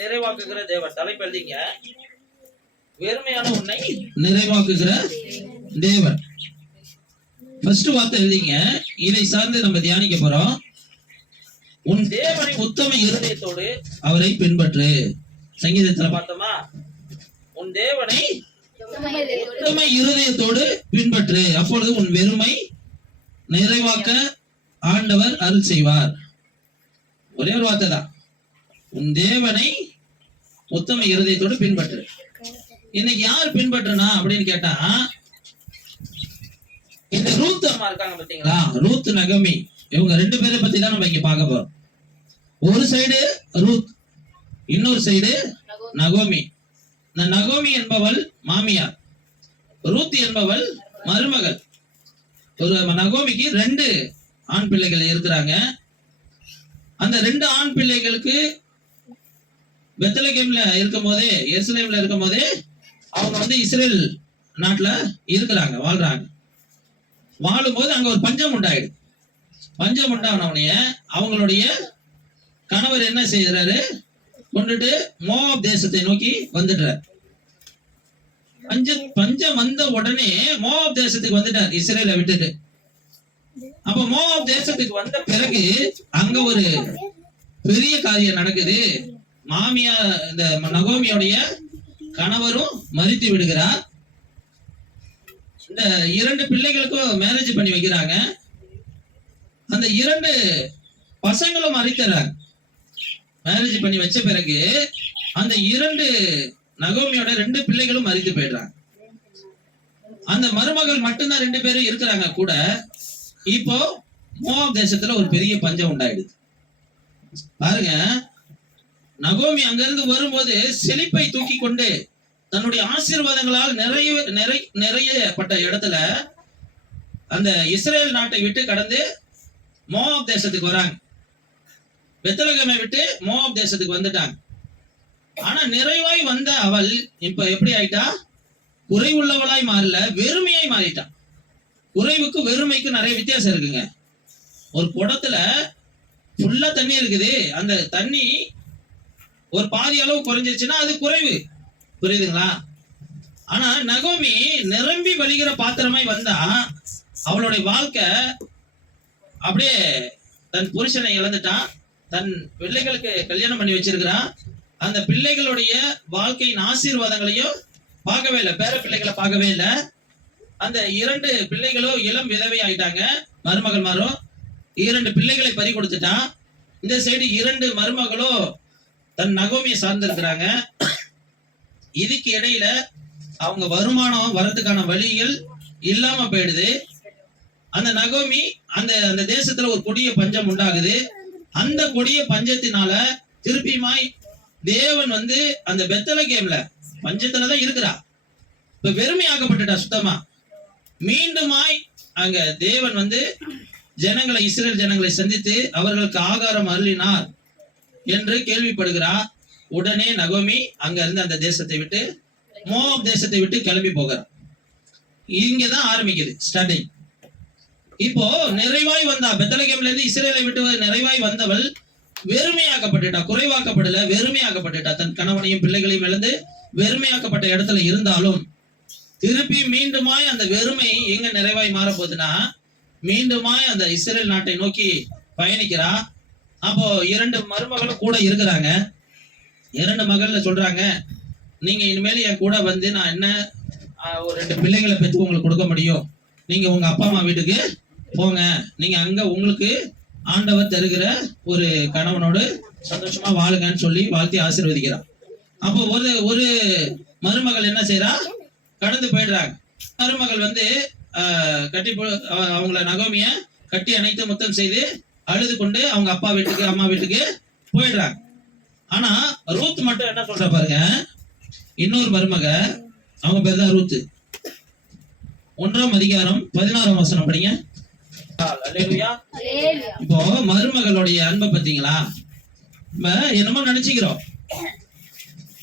நிறைவாக்குகிற தேவன். தலைப்பு எழுதிங்க, வெறுமையான உன்னை நிறைவாக்குகிற தேவன். ஃபர்ஸ்ட் வார்த்தை எழுதிங்க. இதை சார்ந்து நம்ம தியானிக்க போறோம். உன் தேவனை உத்தம இருதயத்தோடு அவரை பின்பற்று. சங்கீதத்துல பார்த்தோமா, உன் தேவனை உத்தம இருதயத்தோடு பின்பற்று, அப்பொழுது உன் வெறுமை நிறைவாக்க ஆண்டவர் அருள் செய்வார். ஒரே ஒரு வார்த்தை தான், உன் தேவனை உத்தம இருதயத்தோடு பின்பற்று. இன்னைக்கு யார் பின்பற்றுனா அப்படின்னு கேட்டா, இந்த ரூத் அம்மா இருக்காங்க பாத்தீங்களா, ரூத் நகோமி, இவங்க ரெண்டு பேரை பத்தி தான் நம்ம இங்க பார்க்க போறோம். ஒரு சைடு ரூத், இன்னொரு சைடு நகோமி. இந்த நகோமி என்பவள் மாமியார், ரூத் என்பவள் மருமகள். ஒரு நகோமிக்கு 2 ஆண் பிள்ளைகள் இருக்கிறாங்க. அந்த 2 ஆண் பிள்ளைகளுக்கு பெத்லகேம்ல இருக்கும் போதே, எருசலேம்ல இருக்கும் போதே அவங்க வந்து இஸ்ரேல் நாட்டுல இருக்கிறாங்க, வாழ்றாங்க. வாழும்போது அங்க ஒரு பஞ்சம் உண்டாயிடுது. பஞ்சம் உண்டானவுடைய அவங்களுடைய கணவர் என்ன செய்யறாரு, கொண்டுட்டு மோவாப் தேசத்தை நோக்கி வந்துடுறார். பஞ்சம் வந்த உடனே மோவாப் தேசத்துக்கு வந்துட்டார், இஸ்ரேலை விட்டுட்டு. அப்ப மோவாப் தேசத்துக்கு வந்த பிறகு அங்க ஒரு பெரிய காரியம் நடக்குது. மாமியா, இந்த நகோமியோடைய கணவரும் மரித்து விடுகிறார். இந்த 2 பிள்ளைகளுக்கும் மேரேஜ் பண்ணி வைக்கிறாங்க. அந்த 2 பசங்களும் மரிக்கிறாங்க. மேரேஜ் பண்ணி வச்ச பிறகு அந்த 2 நகோமியோட 2 பிள்ளைகளும் மரித்து போயிடுறாங்க. அந்த மருமகள் மட்டும்தான் 2 பேரும் இருக்கிறாங்க கூட. இப்போ மோவாப் தேசத்துல ஒரு பெரிய பஞ்சம் உண்டாயிடுது. பாருங்க, நகோமி அங்கிருந்து வரும்போது செழிப்பை தூக்கி கொண்டு தன்னுடைய ஆசீர்வாதங்களால் நிறையப்பட்ட இடத்துல அந்த இஸ்ரேல் நாட்டை விட்டு கடந்து மோவாப் தேசத்துக்கு வராங்க. பெத்லகேமை விட்டு மோவாப் தேசத்துக்கு வந்துட்டாங்க. ஆனா நிறைவாய் வந்த அவள் இப்ப எப்படி ஆயிட்டா, குறைவுள்ளவளாய் மாறல, வெறுமையாய் மாறிட்டான். குறைவுக்கு வெறுமைக்கு நிறைய வித்தியாசம் இருக்குங்க. ஒரு குடத்துல ஃபுல்லா தண்ணி இருக்குது, அந்த தண்ணி ஒரு பாதி அளவு குறைஞ்சிருச்சுன்னா அது குறைவு, புரியுதுங்களா? ஆனா நகோமி நிரம்பி வழிகிற பாத்திரமாய் வந்தா அவளுடைய வாழ்க்கை அப்படியே, தன் புருஷனை இழந்துட்டான், தன் பிள்ளைகளுக்கு கல்யாணம் பண்ணி வச்சிருக்கிறான். அந்த பிள்ளைகளுடைய வாழ்க்கையின் ஆசீர்வாதங்களையும் பார்க்கவே இல்லை, பேர பிள்ளைகளை பார்க்கவே இல்லை. அந்த 2 பிள்ளைகளும் இளம் விதவை ஆயிட்டாங்க. மருமகள் மாறும் 2 பிள்ளைகளை பறி கொடுத்துட்டான். இந்த சைடு 2 மருமகளும் தன் நகோமியை சார்ந்திருக்கிறாங்க. இதுக்கு இடையில அவங்க வருமானம் வரதுக்கான வழிகள் இல்லாம போயிடுது. அந்த நகோமி அந்த தேசத்துல ஒரு கொடிய பஞ்சம் உண்டாகுது. அந்த கொடிய பஞ்சத்தினால திருப்பியுமாய் தேவன் வந்து அந்த பெத்லகேம்ல பஞ்சத்துலதான் இருக்கிறா, இப்ப வெறுமையாக்கப்பட்டுட்டா சுத்தமா. மீண்டுமாய் அங்க தேவன் வந்து ஜனங்களை, இஸ்ரேல் ஜனங்களை சந்தித்து அவர்களுக்கு ஆகாரம் அருளினார் என்று கேள்விப்படுகிறார். உடனே நகோமி அங்க இருந்து அந்த தேசத்தை விட்டு, மோவாப் தேசத்தை விட்டு கிளம்பி போகிறார். இங்கதான் ஆரம்பிக்குது ஸ்டார்டிங். இப்போ நிறைவாய் வந்தா, பெத்லகேம்ல இருந்து இஸ்ரேலை விட்டு நிறைவாய் வந்தவள் வெறுமையாக்கப்பட்டுட்டா, குறைவாக்கப்படல, வெறுமையாக்கப்பட்டுட்டா. தன் கணவனையும் பிள்ளைகளையும் இழந்து வெறுமையாக்கப்பட்ட இடத்துல இருந்தாலும் திருப்பி மீண்டுமாய் அந்த வெறுமை எங்க நிறைவாய் மாற போகுதுன்னா, மீண்டுமாய் அந்த இஸ்ரேல் நாட்டை நோக்கி பயணிக்கிறா. அப்போ 2 மருமகளும் கூட இருக்கிறாங்க. 2 மகள்ல சொல்றாங்க, நீங்க இனிமேல் என் கூட வந்து நான் என்ன ஒரு 2 பிள்ளைகளை பெற்று உங்களுக்கு கொடுக்க முடியும், நீங்க உங்க அப்பா அம்மா வீட்டுக்கு போங்க, நீங்க அங்க உங்களுக்கு ஆண்டவர் தருகிற ஒரு கணவனோடு சந்தோஷமா வாழுங்கன்னு சொல்லி வாழ்த்தி ஆசீர்வதிக்கிறார். அப்போ ஒரு மருமகள் என்ன செய்யறா, கடந்து போயிடுறாங்க. மருமகள் வந்து அவங்கள நகோமிய கட்டி அணைத்து முத்தம் செய்து அழுது கொண்டு அவங்க அப்பா வீட்டுக்கு, அம்மா வீட்டுக்கு போயிடுறாங்க. ஆனா ரூத் மட்டும் என்ன சொல்ற பாருங்க, இன்னொரு மருமக, அவங்க பேர் தான் ரூத். 1ஆம் அதிகாரம் 16ஆம் வசனம் படிங்க. இப்போ மருமகளுடைய அன்பை பார்த்தீங்களா? நம்ம என்னமோ நினைச்சுக்கிறோம்.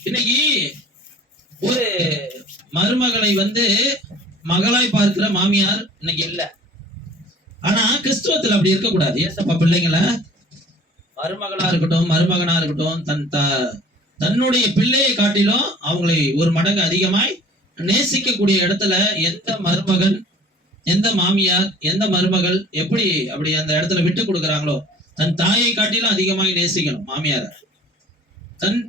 இன்னைக்கு ஒரு மருமகளை வந்து மகளாய் பார்க்கிற மாமியார் இன்னைக்கு இல்ல. ஆனா கிறிஸ்துவத்துல அப்படி இருக்கக்கூடாது. ஏசப்பா பிள்ளைங்களை மருமகளா இருக்கட்டும், மருமகனா இருக்கட்டும், தன் தன்னுடைய பிள்ளையை காட்டிலும் அவங்களை ஒரு மடங்கு அதிகமாய் நேசிக்கக்கூடிய இடத்துல எந்த மருமகன், எந்த மாமியார், எந்த மருமகள் எப்படி அப்படி அந்த இடத்துல விட்டு கொடுக்குறாங்களோ, தன் தாயை காட்டிலும் அதிகமாய் நேசிக்கணும் மாமியார. தன்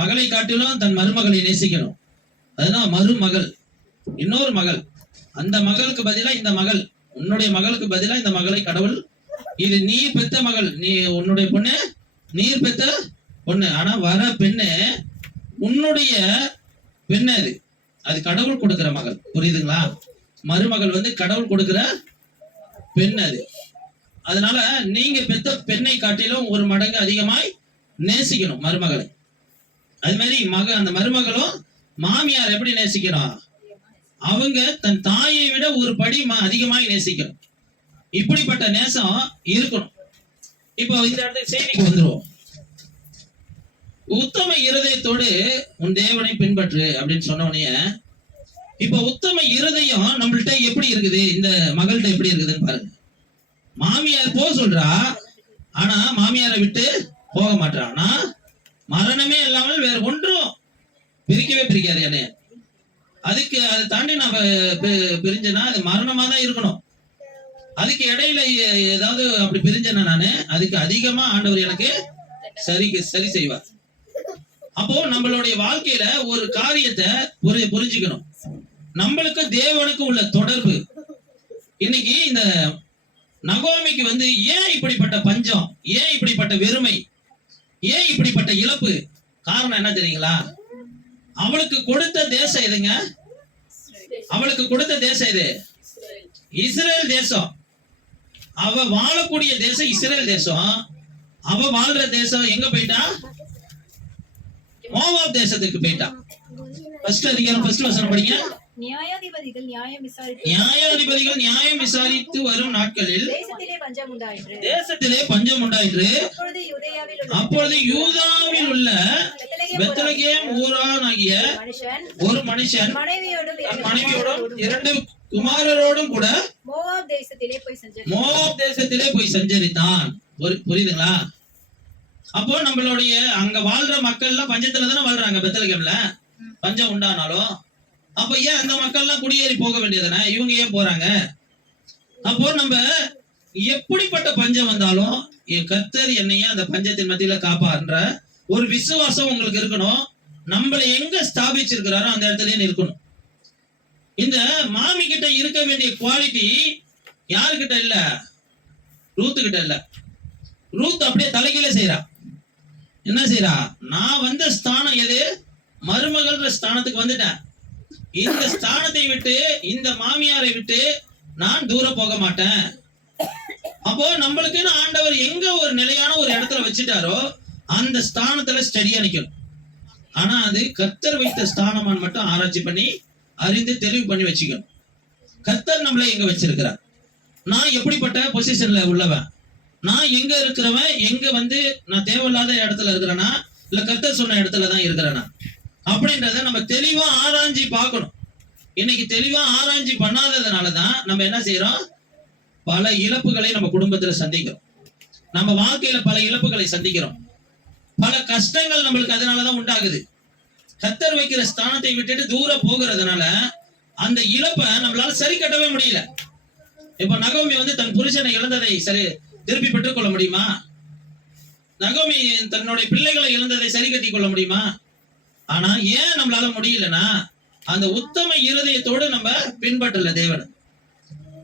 மகளை காட்டிலும் தன் மருமகளை நேசிக்கணும். அதுதான் மருமகள், இன்னொரு மகள். அந்த மகளுக்கு பதிலா இந்த மகள், உன்னுடைய மகளுக்கு பதிலா இந்த மகளை கடவுள், இது நீ பெத்த மகள், நீ உன்னுடைய பொண்ணு நீர் பெத்த பொண்ணு. ஆனா வர பெண்ணு உன்னுடைய பெண்ணு, அது கடவுள் கொடுக்கிற மகள். புரியுதுங்களா? மருமகள் வந்து கடவுள் கொடுக்கிற பெண் அது. அதனால நீங்க பெத்த பெண்ணை காட்டிலும் ஒரு மடங்கு அதிகமாய் நேசிக்கணும் மருமகளை. அது மாதிரி அந்த மருமகளும் மாமியார் எப்படி நேசிக்கணும்? அவங்க தன் தாயை விட ஒரு படி அதிகமாய் நேசிக்கணும். இப்படிப்பட்ட நேசம் இருக்கணும். இப்போ இந்த இடத்துக்கு செய்திக்கு வந்துருவோம். உத்தம இருதயத்தோடு உன் தேவனை பின்பற்று அப்படின்னு சொன்னவனைய, இப்ப உத்தம இருதயம் நம்மள்ட்ட எப்படி இருக்குது, இந்த மகள்கிட்ட எப்படி இருக்குதுன்னு பாருங்க. மாமியார் போக சொல்றா, ஆனா மாமியாரை விட்டு போக மாட்டா. ஆனா மரணமே இல்லாமல் வேற ஒன்றும் பிரிக்கவே பிரிக்காது என்னைய. அதுக்கு அதை தாண்டி நான் பிரிஞ்சேன்னா அது மரணமா தான் இருக்கணும். அதுக்கு இடையில ஏதாவது அப்படி பிரிஞ்சேன்னா நானு, அதுக்கு அதிகமா ஆண்டவர் எனக்கு சரி செய்வார். அப்போ நம்மளுடைய வாழ்க்கையில ஒரு காரியத்தை புரிஞ்சுக்கணும். நம்மளுக்கு தேவனுக்கு உள்ள தொடர்பு. இன்னைக்கு இந்த நகோமிக்கு வந்து ஏன் இப்படிப்பட்ட பஞ்சம், ஏன் இப்படிப்பட்ட வெறுமை, ஏன் இப்படிப்பட்ட இழப்பு? காரணம் என்ன தெரியுங்களா? அவளுக்கு கொடுத்த தேசம் எதுங்க? அவளுக்கு கொடுத்த தேசம் எது? இஸ்ரேல் தேசம். அவ வாழக்கூடிய தேசம் இஸ்ரேல் தேசம். அவ வாழ்ற தேசம் எங்க போயிட்டா? மோவாப் தேசத்துக்கு போயிட்டா. ஃபர்ஸ்ட் அதிகாரம் ஃபர்ஸ்ட் வசனம் படிங்க. நியாயாதிபதிகள் நியாயம் விசாரித்து வரும் நாட்களில் தேசத்திலே பஞ்சம் உண்டாயிற்று. அப்பொழுது யூதாவில் உள்ள பெத்லகேம் ஊரானாகிய ஒரு மனுஷன் மனைவியோடும் 2 குமாரரோடும் கூட மோவாப் தேசத்திலே போய் சஞ்சரித்தான். புரியுதுங்களா? அப்போ நம்மளுடைய அங்க வாழ்ற மக்கள் எல்லாம் பஞ்சத்துல தானே வாழ்றாங்க. பெத்லகேம்ல பஞ்சம் உண்டானாலும் அப்ப ஏன் அந்த மக்கள் எல்லாம் குடியேறி போக வேண்டியதானே? இவங்க ஏன் போறாங்க? அப்போ நம்ம எப்படிப்பட்ட பஞ்சம் வந்தாலும் என் கர்த்தர் என்னைய அந்த பஞ்சத்தின் மத்தியில காப்பான்ற ஒரு விசுவாசம் உங்களுக்கு இருக்கணும். நம்மளை எங்க ஸ்தாபிச்சிருக்கிறாரோ அந்த இடத்துலயே இருக்கணும். இந்த மாமி கிட்ட இருக்க வேண்டிய குவாலிட்டி யாருக்கிட்ட இல்ல? ரூத்து கிட்ட இல்ல. ரூத் அப்படியே தலைகீழ செய்யறா. என்ன செய்யறா? நான் வந்த ஸ்தானம் எது? மருமகள்ன்ற ஸ்தானத்துக்கு வந்துட்டேன். இந்த ஸ்தானத்தை விட்டு, இந்த மாமியாரை விட்டு நான் தூரம் போக மாட்டேன். அப்போ நம்மளுக்குன்னு ஆண்டவர் எங்க ஒரு நிலையான ஒரு இடத்துல வச்சுட்டாரோ அந்த ஸ்தானத்துல ஸ்டடியா நிக்கணும். ஆனா அது கர்த்தர் வைத்த ஸ்தானமான்னு மட்டும் ஆராய்ச்சி பண்ணி அறிந்து தெளிவு பண்ணி வச்சுக்கணும். கர்த்தர் நம்மளை எங்க வச்சிருக்கிறார், நான் எப்படிப்பட்ட பொசிஷன்ல உள்ளவன், நான் எங்க இருக்கிறவன், எங்க வந்து நான் தேவையில்லாத இடத்துல இருக்கிறேனா இல்ல கர்த்தர் சொன்ன இடத்துலதான் இருக்கிறேனா அப்படின்றத நம்ம தெளிவா ஆராய்ச்சி பார்க்கணும். இன்னைக்கு தெளிவா ஆராய்ச்சி பண்ணாததுனாலதான் நம்ம என்ன செய்யறோம்? பல இழப்புகளை நம்ம குடும்பத்துல சந்திக்கிறோம். நம்ம வாழ்க்கையில பல இழப்புகளை சந்திக்கிறோம். பல கஷ்டங்கள் நம்மளுக்கு அதனாலதான் உண்டாகுது. கர்த்தர் வைக்கிற ஸ்தானத்தை விட்டுட்டு தூரம் போகிறதுனால அந்த இழப்பை நம்மளால சரி கட்டவே முடியல. இப்ப நகோமி வந்து தன் புருஷனை இழந்ததை சரி திருப்பி பெற்றுக் கொள்ள முடியுமா? நகோமி தன்னுடைய பிள்ளைகளை இழந்ததை சரி கட்டி கொள்ள முடியுமா? ஆனா ஏன் நம்மளால முடியலன்னா அந்த உத்தம இருதயத்தோடு நம்ம பின்பற்றல தேவன்.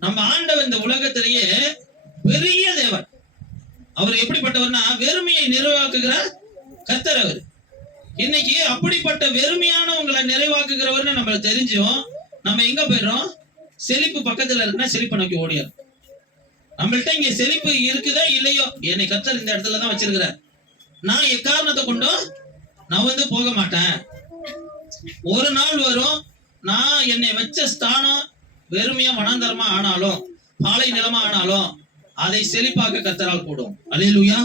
நம்ம ஆண்டவர் இந்த உலகத்திலேயே பெரிய தேவன். அவர் எப்படிப்பட்டவர்னா வெறுமையை நிறைவாக்குகிற கர்த்தர் அவர். இன்னைக்கு அப்படிப்பட்ட வெறுமையானவங்களை நிறைவாக்குகிறவர்னு நம்ம தெரிஞ்சும் நம்ம எங்க போயிடுறோம்? செழிப்பு பக்கத்துல இருக்குன்னா செழிப்பை நோக்கி ஓடிடும். நம்மள்ட்ட இங்க செழிப்பு இருக்குதா இல்லையோ, என்னை கர்த்தர் இந்த இடத்துல தான் வச்சிருக்கிறார், நான் எக்காரணத்தை கொண்டும் நான் வந்து போக மாட்டேன். ஒரு நாள் வரும், நான் என்னை வச்ச ஸ்தானம் வெறுமையா வனாந்தரமா ஆனாலும் பாலை நிலமா ஆனாலும் அதை செழிப்பாக்க கர்த்தரால் கூடும். அல்லேலூயா.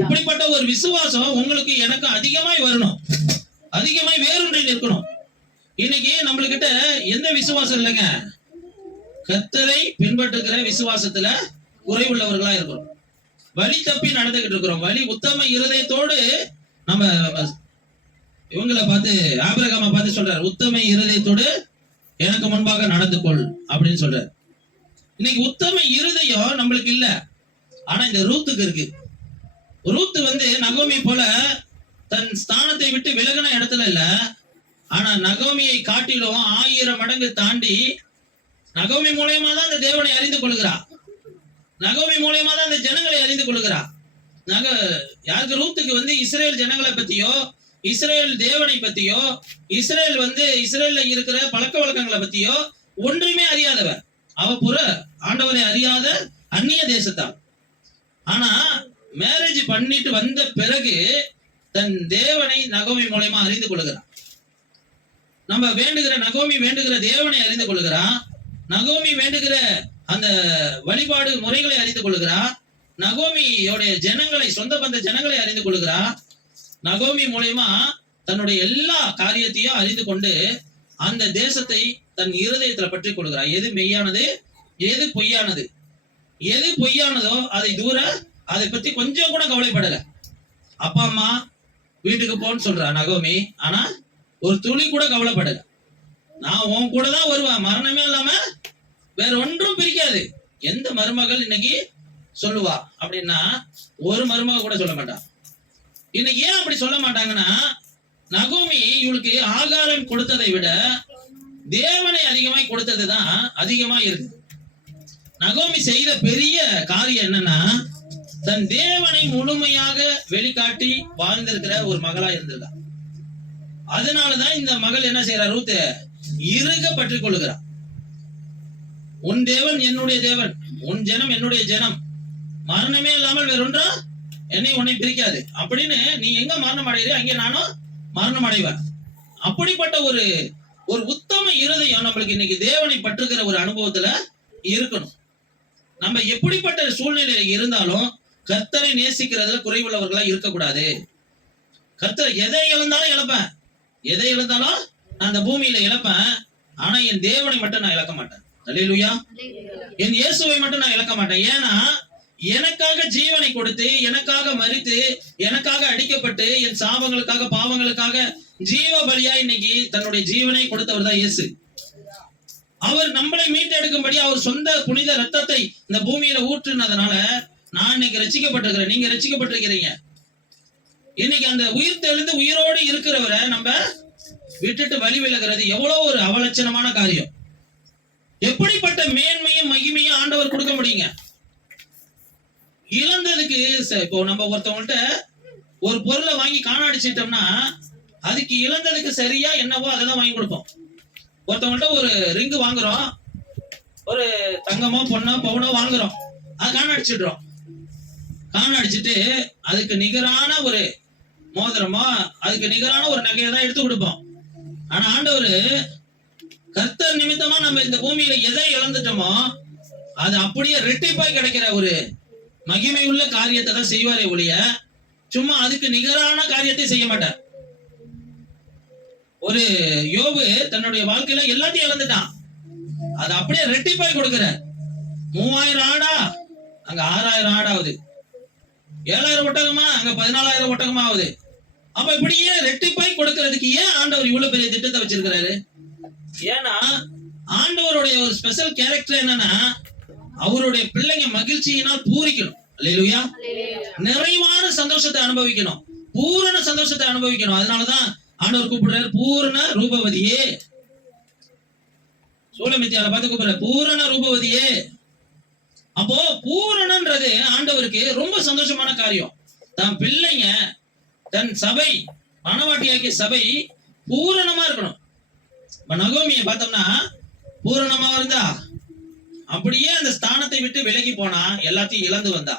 இப்படிப்பட்ட ஒரு விசுவாசம் உங்களுக்கு எனக்கு அதிகமாய் வரணும், அதிகமாய் வேறொன்றை நிற்கணும். இன்னைக்கு நம்மளுக்கிட்ட எந்த விசுவாசம் இல்லைங்க, கர்த்தரை பின்பற்றுகிற விசுவாசத்துல குறைவுள்ளவர்களா இருக்கிறோம். வழி தப்பி நடந்துகிட்டு இருக்கிறோம். வழி உத்தம இருதயத்தோடு நம்ம இவங்களை பார்த்து, ஆபிரகாமை பார்த்து சொல்றாரு, உத்தம இருதயத்தோடு எனக்கு முன்பாக நடந்து கொள் அப்படின்னு சொல்றாரு. இன்னைக்கு உத்தம இருதயம் நம்மளுக்கு இல்ல, ஆனா இந்த ரூத்துக்கு இருக்கு. ரூத் நகோமி போல தன் ஸ்தானத்தை விட்டு விலகின இடத்துல இல்ல, ஆனா நகோமியை காட்டிலும் 1000 மடங்கு தாண்டி நகோமி மூலயமா தான் இந்த தேவனை அறிந்து கொள்கிறா. நகோமி மூலயமா தான் இந்த ஜனங்களை அறிந்து கொள்கிறா. யாருக்கு? ரூத்துக்கு இஸ்ரேல் ஜனங்களை பத்தியோ, இஸ்ரேல் தேவனை பத்தியோ, இஸ்ரேல்ல இருக்கிற பழக்க வழக்கங்களை பத்தியோ ஒன்றுமே அறியாதவர். அவ புற ஆண்டவரை அறியாத அந்நிய தேசத்தால். ஆனா மேரேஜ் பண்ணிட்டு வந்த பிறகு தன் தேவனை நகோமி மூலமா அறிந்து கொள்கிறான். நம்ம நகோமி வேண்டுகிற தேவனை அறிந்து கொள்கிறான். நகோமி வேண்டுகிற அந்த வழிபாடு முறைகளை அறிந்து கொள்கிறான். நகோமியோடைய ஜனங்களை, சொந்த பந்த ஜனங்களை அறிந்து கொள்கிறான். நகோமி மூலமா தன்னுடைய எல்லா காரியத்தையும் அறிந்து கொண்டு அந்த தேசத்தை தன் இருதயத்துல பற்றி கொள்கிறான். எது மெய்யானது, எது பொய்யானது, எது பொய்யானதோ அதை பத்தி கொஞ்சம் கூட கவலைப்படல. அப்பா அம்மா வீட்டுக்கு போன்னு சொல்றா நகோமி, ஆனா ஒரு துளி கூட கவலைப்படல. நான் உன் கூட தான் வருவேன், மரணமே இல்லாம வேற ஒன்றும் பிரிக்காது. எந்த மருமகள் இன்னைக்கு சொல்லுவா அப்படின்னா, ஒரு மருமக கூட சொல்ல மாட்டான். இன்னைக்கு ஏன் அப்படி சொல்ல மாட்டாங்கன்னா, நகோமி இவளுக்கு ஆகாரம் கொடுத்ததை விட தேவனை அதிகமாய் கொடுத்ததுதான் அதிகமா இருக்கு. நகோமி செய்த பெரிய காரியம் என்னன்னா, தன் தேவனை முழுமையாக வெளிக்காட்டி வாழ்ந்திருக்கிற ஒரு மகளா இருந்திருக்கா. அதனாலதான் இந்த மகள் என்ன செய்யறா? ரூத் இறுக பற்றி கொள்ளுகிறார். உன் தேவன் என்னுடைய தேவன், உன் ஜனம் என்னுடைய ஜனம், மரணமே இல்லாமல் வேறொன்றா என்னை உன்னை பிரிக்காது அப்படின்னு நீ எங்க மரணம் அடையிற அங்கே நானும் மரணம் அடைவேன். அப்படிப்பட்ட ஒரு உத்தம இருதயம் நம்மளுக்கு இன்னைக்கு தேவனை பற்றுகிற ஒரு அனுபவத்துல இருக்கணும். நம்ம எப்படிப்பட்ட சூழ்நிலையில இருந்தாலும் கர்த்தரை நேசிக்கிறதுல குறைவுள்ளவர்களா இருக்கக்கூடாது. கர்த்தர் எதை இழந்தாலும் இழப்பேன், எதை இழந்தாலும் நான் அந்த பூமியில இழப்பேன், ஆனா என் தேவனை மட்டும் நான் இழக்க மாட்டேன். அல்லேலூயா. என் இயேசுவை மட்டும் நான் இழக்க மாட்டேன். ஏன்னா எனக்காக ஜீவனை கொடுத்து, எனக்காக மரித்து, எனக்காக அடிக்கப்பட்டு, என் சாபங்களுக்காக பாவங்களுக்காக ஜீவ பலியா இன்னைக்கு தன்னுடைய ஜீவனை கொடுத்தவர் தான் இயேசு. அவர் நம்மளை மீட்டெடுக்கும்படி அவர் சொந்த புனித ரத்தத்தை இந்த பூமியில ஊற்றுனதுனால நான் இன்னைக்கு ரட்சிக்கப்பட்டிருக்கிறேன், நீங்க ரட்சிக்கப்பட்டிருக்கிறீங்க. இன்னைக்கு அந்த உயிர் தெளிந்து உயிரோடு இருக்கிறவரை நம்ம விட்டுட்டு வழி விலகிறது எவ்வளவு ஒரு அவலட்சணமான காரியம். எப்படிப்பட்ட மேன்மையும் மகிமையும் ஆண்டவர் கொடுக்க முடியுங்க? இழந்ததுக்கு இப்போ நம்ம ஒருத்தவங்கள்ட்ட ஒரு பொருளை வாங்கி காணாடிச்சிட்டோம்னா அதுக்கு இழந்ததுக்கு சரியா என்னவோ அதை தான் வாங்கி கொடுப்போம். ஒருத்தவங்கள்ட்ட ஒரு ரிங்கு வாங்குறோம், ஒரு தங்கமோ பொண்ணோ பவுனோ வாங்குறோம், அதை காணாடிச்சிடுறோம். காணாடிச்சிட்டு அதுக்கு நிகரான ஒரு மோதிரமோ அதுக்கு நிகரான ஒரு நகையை தான் எடுத்து கொடுப்போம். ஆனா ஆண்டவர் கர்த்தர் நிமித்தமா நம்ம இந்த பூமியில எதை இழந்துட்டோமோ அது அப்படியே ரெட்டிப்பாய் கிடைக்கிற ஒரு மகிமை உள்ள காரியத்தை தான் செய்வாரே ஒழிய சும்மா அதுக்கு நிகரான காரியத்தை செய்ய மாட்டார். ஒரு யோபு தன்னுடைய வாழ்க்கையில எல்லாத்தையும் இழந்துட்டான், அது அப்படியே ரெட்டிப்பாய் கொடுக்கிற. 3000 ஆடா அங்க 6000 ஆடாவது, 7000 ஒட்டகமா அங்க 14000 ஒட்டகமா ஆகுது. அப்ப இப்படியே ரெட்டிப்பாய் கொடுக்கறதுக்கு ஏன் ஆண்டவர் இவ்வளவு பெரிய திட்டத்தை வச்சிருக்கிறாரு? ஏன்னா ஆண்டவருடைய ஒரு ஸ்பெஷல் கேரக்டர் என்னன்னா, அவருடைய பிள்ளைங்க மகிழ்ச்சியினால் பூரிக்கணும். அல்லேலூயா. நிறைவான சந்தோஷத்தை அனுபவிக்கணும், பூரண சந்தோஷத்தை அனுபவிக்கணும். அதனாலதான் ஆண்டவர் கூப்பிடுறாரு, பூரண ரூபவதியே. சூலமித்தியால பார்த்து கூப்பிடுறாரு, பூரண ரூபவதியே. அப்போ பூரணன்றது ஆண்டவருக்கு ரொம்ப சந்தோஷமான காரியம். தன் பிள்ளைங்க, தன் சபை, மனவாட்டியாக்கிய சபை பூரணமா இருக்கணும். நகோமியை பார்த்தோம்னா பூரணமா இருந்தா, அப்படியே அந்த ஸ்தானத்தை விட்டு விலகி போனா எல்லாத்தையும் இழந்து வந்தா.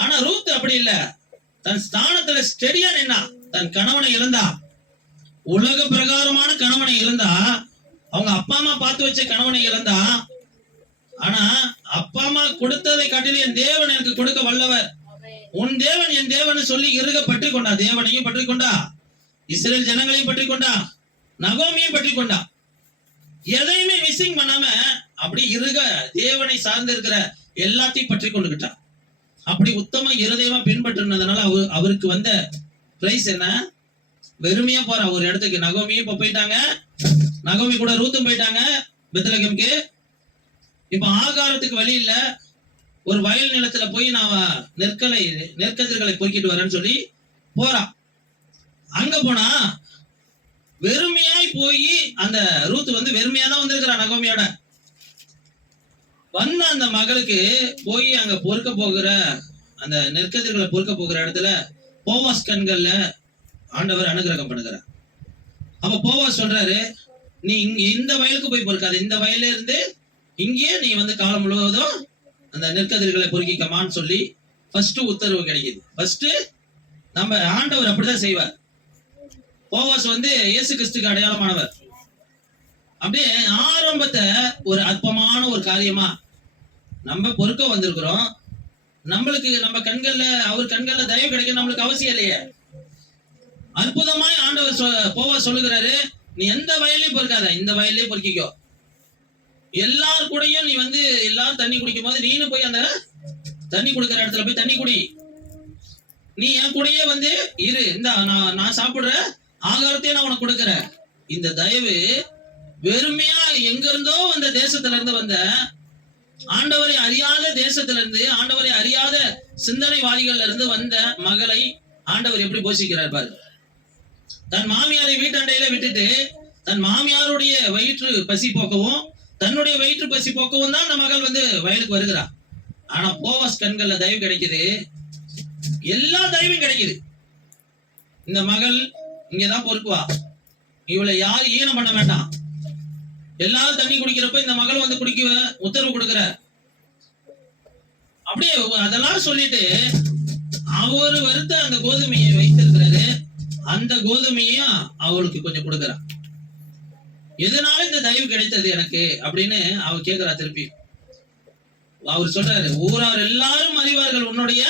ஆனா ரூத் அப்படி இல்ல, தன் ஸ்தானத்துல ஸ்டெடியா நின்னா. தன் கணவனை இழந்தா, உலக பிரகாரமான கணவனை இழந்தா, அவங்க அப்பா அம்மா பார்த்து வச்ச கணவனை இழந்தா. ஆனா அப்பா அம்மா கொடுத்ததை காட்டிலும் என் தேவன் எனக்கு கொடுக்க வல்லவர், உன் தேவன் என் தேவன் சொல்லி இறுக பற்றி கொண்டா. தேவனையும் பற்றி கொண்டா, இஸ்ரேல் ஜனங்களையும் பற்றி கொண்டா, நகோமியும் பற்றி கொண்டா. எதையுமே மிஸ்ஸிங் பண்ணாம அப்படி இறுக தேவனை சார்ந்து இருக்கிற எல்லாத்தையும் பற்றி கொண்டுகிட்டா. அப்படி உத்தம இருதயமா பின்பற்றினதுனால அவருக்கு வந்த பிரைஸ் என்ன? வெறுமையா போறா ஒரு இடத்துக்கு. நகோமியும் இப்ப போயிட்டாங்க, நகோமி கூட ரூத்தும் போயிட்டாங்க பெத்லகேமுக்கு. இப்ப ஆகாரத்துக்கு வழி இல்ல. ஒரு வயல் நிலத்துல போய் நான் நெற்கதிர்களை பொறுக்கிட்டு வரேன்னு சொல்லி போறா. அங்க போனா வெறுமையாய் போய் அந்த ரூத் வந்து வெறுமையா தான் வந்திருக்கிறா நகோமியோட. வந்த அந்த மகளுக்கு போய் அங்க பொறுக்க போகிற அந்த நெற்கதிர்களை பொறுக்க போகிற இடத்துல போவாஸ் கண்கள்ல ஆண்டவர் அனுகிரகம் பண்ணுகிறார். அப்ப போவாஸ் சொல்றாரு, நீ இங்க இந்த வயலுக்கு போய் பொறுக்காது, இந்த வயல்ல இருந்து இங்கேயே நீ வந்து காலம் முழுவதும் அந்த நெற்கதிர்களை பொறுக்கிக்கமான்னு சொல்லி ஃபர்ஸ்ட் உத்தரவு கிடைக்குது. ஃபர்ஸ்ட் நம்ம ஆண்டவர் அப்படிதான் செய்வார். போவாஸ் வந்து இயேசு கிறிஸ்துக்கு அடையாளமானவர். அப்படியே ஆரம்பத்தை ஒரு அற்பமான ஒரு காரியமா நம்ம பொறுக்க வந்திருக்கிறோம். நம்மளுக்கு நம்ம கண்கள்ல அவர் கண்கள்ல தயவு கிடைக்க நம்மளுக்கு அவசியம் இல்லையே. அற்புதமாய் ஆண்டவர் போவாஸ் சொல்லுகிறாரு, நீ எந்த வயலையும் பொறுக்காத, இந்த வயல்லையும் பொறுக்கிக்கோ. எல்லார் கூடயும் நீ வந்து எல்லாரும் தண்ணி குடிக்கும் போது நீனு போய் அந்த தண்ணி குடுக்கிற இடத்துல போய் தண்ணி குடி. நீ என் கூடயே வந்து இரு, இந்த நான் சாப்பிடுற ஆகாரத்தையே நான் உனக்கு கொடுக்கிறேன். இந்த தயவு வெறுமையா எங்க இருந்தோ வந்த தேசத்துல இருந்து வந்த ஆண்டவரை அறியாத தேசத்துல இருந்து ஆண்டவரை அறியாத சிந்தனைவாதிகள்ல இருந்து வந்த மகளை ஆண்டவர் எப்படி போஷிக்கிறார் பாரு. தன் மாமியாரை வீட்டண்டையில விட்டுட்டு தன் மாமியாருடைய வயிற்று பசி போக்கவும் தன்னுடைய வயிற்று பசி போக்கவும் தான் அந்த மகள் வந்து வயலுக்கு வருகிறார். ஆனா போவாஸ் கண்கள்ல தயவு கிடைக்குது, எல்லா தயவும் கிடைக்குது. இந்த மகள் இங்கதான் பொறுக்குவா, இவளை யாரும் ஈனம் பண்ண வேண்டாம். எல்லாரும் தண்ணி குடிக்கிறப்ப இந்த மகள் வந்து குடிக்க உத்தரவு கொடுக்கிற. அப்படியே அதெல்லாம் சொல்லிட்டு அவரு வருத்த அந்த கோதுமையை வைத்திருக்கிறாரு, அந்த கோதுமையும் அவளுக்கு கொஞ்சம் கொடுக்கறா. எதனால இந்த தயவு கிடைத்தது எனக்கு அப்படின்னு அவ கேட்கிறா. திருப்பி அவர் சொல்றாரு, ஊரார் எல்லாரும் அறிவார்கள் உன்னுடைய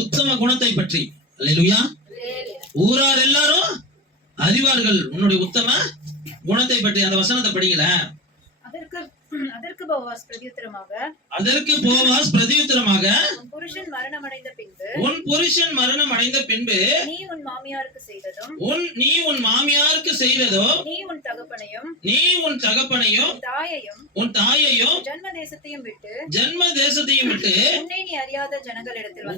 உத்தம குணத்தை பற்றி. அல்லேலூயா. ஊரார் எல்லாரும் அறிவார்கள் உன்னுடைய உத்தம குணத்தை பற்றி. அந்த வசனத்தை படிக்கல. அதற்கு போவாஸ் பிரதியுத்தரமாக உன் புருஷன் மரணம் அடைந்த பின்பு நீ உன் மாமியாருக்கு செய்ததோ நீ உன் தகப்பனையும் உன் தாயையும் ஜன்ம தேசத்தையும் விட்டு முன்னே நீ அறியாத ஜனங்களிடத்தில்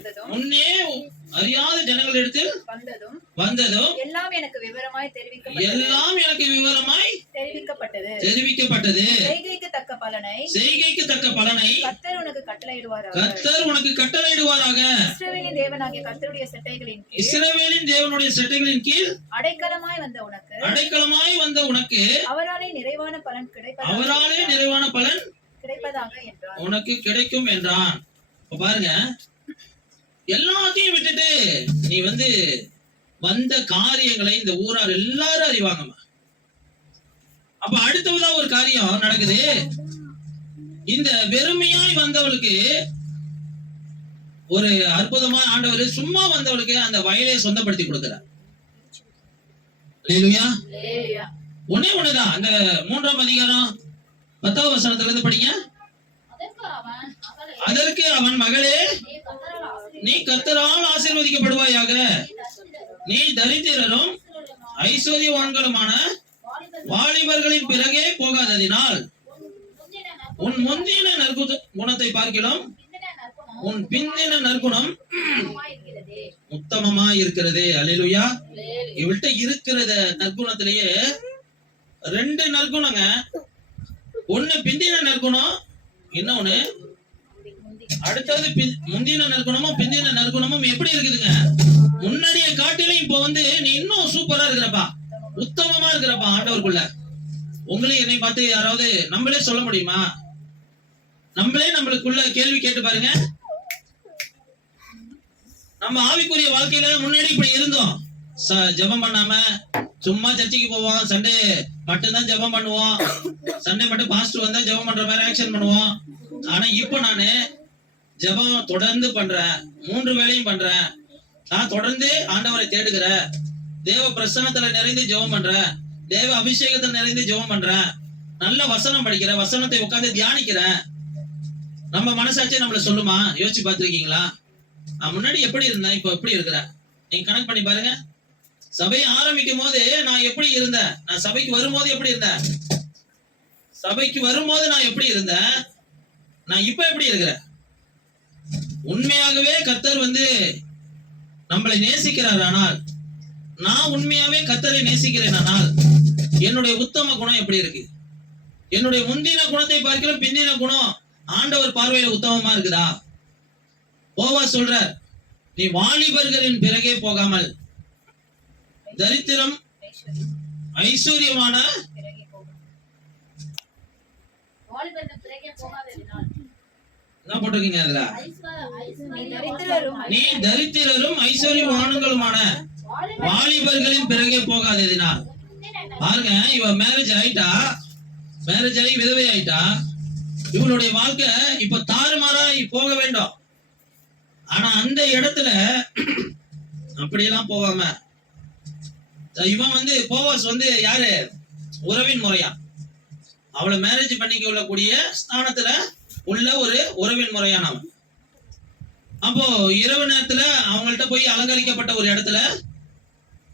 வந்ததும் எல்லாம் எனக்கு விவரமாய் தெரிவிக்கப்பட்டது. செய்கைக்கு தக்க பலனை கர்த்தர் உனக்கு கட்டளையிடுவாராக. இஸ்ரவேலின் தேவனாகிய கர்த்தருடைய செட்டைகளின் கீழ் அடைக்கலமாய் வந்த உனக்கு அவராலே நிறைவான பலன் கிடைப்பதாக என்றார். உனக்கு கிடைக்கும் என்றான். பாருங்க, எல்லாத்தையும் விட்டுட்டு நீ வந்து வந்த காரியங்களை இந்த ஊரார் எல்லாரும் அறிவாங்கம்மா. அப்ப அடுத்ததா ஒரு காரியம் நடக்குது. இந்த வெறுமையாய் வந்தவளுக்கு ஒரு அற்புதமான ஆண்டவர் சும்மா வந்தவளுக்கு அந்த வயலை சொந்தப்படுத்தி கொடுக்கிறார். ஒன்னே ஒண்ணுதான். அந்த 3ஆம் அதிகாரம் 10வது வசனத்துல இருந்து படிங்க. அதற்கு அவன், மகளே, நீ கர்த்தரால் ஆசீர்வதிக்கப்படுவாயாக. நீ தரித்திரரும் ஐஸ்வர்யவான்களுமான வாலிபர்களின் பிறகே போகாததினால் உன் முந்தின குணத்தை பார்க்கலாம் உன் பிந்தின நற்குணம் உத்தமமா இருக்கிறது. அல்லேலூயா. இவள்கிட்ட இருக்கிற நற்குணத்திலேயே 2 நற்குணங்க. ஒண்ணு பிந்தின நற்குணம், இன்னொன்னு அடுத்தது முந்தின நற்குணமும் பிந்தின நற்குணமும் எப்படி இருக்குதுங்க? முன்னாடிய காட்டிலும் இப்ப வந்து நீ இன்னும் சூப்பரா இருக்கிறப்பா, உத்தமமா இருக்கிறப்பா ஆண்டவருக்குள்ள. உங்களே என்னை பார்த்து யாராவது நம்மளே சொல்ல முடியுமா? நம்மளே நம்மளுக்குள்ள கேள்வி கேட்டு பாருங்க. நம்ம ஆவிக்குரிய வாழ்க்கையில முன்னாடி இப்படி இருந்தோம். ஜெபம் பண்ணாம சும்மா சர்ச்சைக்கு போவோம், சண்டே மட்டும்தான் ஜெபம் பண்ணுவோம், சண்டே மட்டும் பாஸ்டர் வந்தா ஜெபம் பண்ற மாதிரி ஆக்ஷன் பண்ணுவோம். ஆனா இப்ப நானு ஜெபம் தொடர்ந்து பண்றேன், 3 வேளையும் பண்றேன். நான் தொடர்ந்து ஆண்டவரை தேடுகிறேன், தேவ பிரசன்னத்துல நிறைந்து ஜெபம் பண்றேன், தேவ அபிஷேகத்துல நிறைந்து ஜெபம் பண்றேன், நல்ல வசனம் படிக்கிறேன், வசனத்தை உட்கார்ந்து தியானிக்கிறேன். நம்ம மனசாட்சியே நம்மள சொல்லுமா? யோசிச்சு பார்த்திருக்கீங்களா? நான் முன்னாடி எப்படி இருந்தேன், இப்ப எப்படி இருக்கிறேன்? நீங்க கணக்கு பண்ணி பாருங்க. சபையை ஆரம்பிக்கும் போது நான் எப்படி இருந்தேன், நான் சபைக்கு வரும்போது எப்படி இருந்தேன், சபைக்கு வரும்போது நான் எப்படி இருந்தேன், நான் இப்ப எப்படி இருக்கிறேன். உண்மையாகவே கர்த்தர் நம்மளை நேசிக்கிறார். ஆனால் நான் உண்மையாவே கர்த்தரை நேசிக்கிறேன். ஆனால் என்னுடைய உத்தம குணம் எப்படி இருக்கு, என்னுடைய முந்தின குணத்தை பார்க்கிற பிந்தின குணம் ஆண்டவர் பார்வையில உத்தமமா இருக்குதா? போவாஸ் சொல்றார், நீ வாலிபர்களின் பிறகே போகாமல் தரித்திரம் ஐஸ்வர்யமான என்ன போட்டிருக்கீங்க அதுல, நீ தரித்திரரும் ஐஸ்வர்யவான்களுமான வாலிபர்களின் பிறகே போகாததினால். பாருங்க, இவ மேரேஜ் ஆகி விதவை ஆயிட்டா. இவளுடைய வாழ்க்கை இப்ப தாறுமாறா போக வேண்டும். ஆனா அந்த இடத்துல அப்படியெல்லாம் போகாம இவன் போவாஸ் யாரு, உறவின் முறையா, அவளை மேரேஜ் பண்ணிக்க கொள்ளக்கூடிய ஸ்தானத்துல உள்ள ஒரு உறவின் முறையானவன். அப்போ இரவு நேரத்துல அவங்கள்ட்ட போய் அலங்கரிக்கப்பட்ட ஒரு இடத்துல